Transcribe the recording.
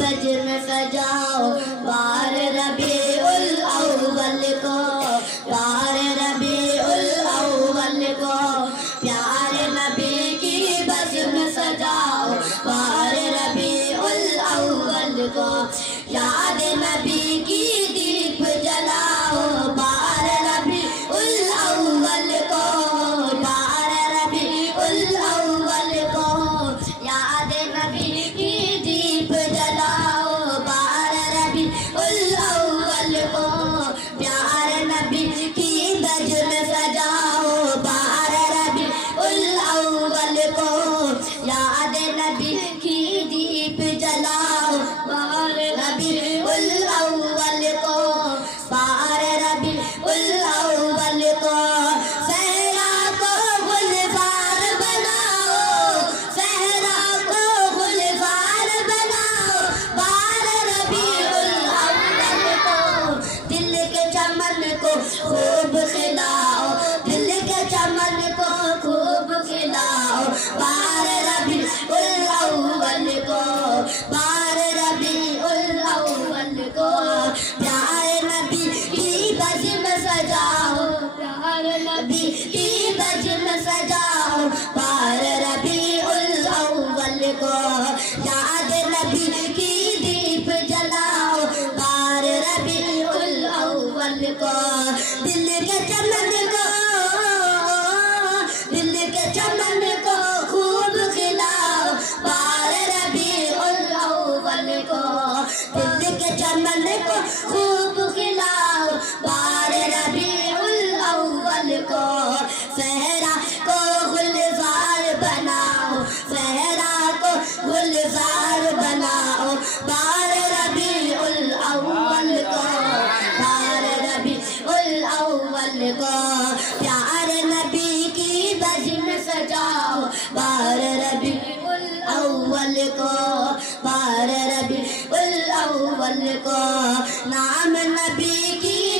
بج میں سجاؤ بار ربیع الاول کو، بار ربیع الاول کو، پیارے نبی کی بج میں سجاؤ بار ربیع الاول کو، یاد نبی کی دیپ جلاؤ بار ربیع الاول کو، بار ربیع الاول کو، یاد نبی کی دیپ جلاؤ بار ربیع الاول کو، پیارے نبی کی بج میں سجاؤ بار ربیع الاول کو، یاد نبی کی دیپ جلاؤ بار ربیع الاول کو، بار ربیع الاول کو، صحرا کو گلزار بناؤ، صحرا کو گلزار بناؤ بار ربیع الاول کو، دل کے چمن کو خوب کھلاؤ، دل کے چمن کو خوب کھلاؤ بار ربیع الاول کو، بار ربیع الاول کو، پیارے نبی کی بج میں سجاؤ، پیارے نبی کی بج میں سجاؤ بار ربیع الاول کو، یاد نبی کی دیپ جلاؤ بار ربیع الاول کو، دل کے چمن کو، دل کے چمن کو خوب کھلاؤ بار ربیع الاول کو، دل کے چمن کو خوب کھلاؤ بار ربیع الاول کو، صحرا کو گلزار بناؤ، صحرا کو گلزار بناؤ بار ربیع الاول کو، بار ربیع الاول کو، پیارے نبی کی بج میں سجاؤ بار ربیع الاول کو، بار ربیع الاول کو، نام نبی کی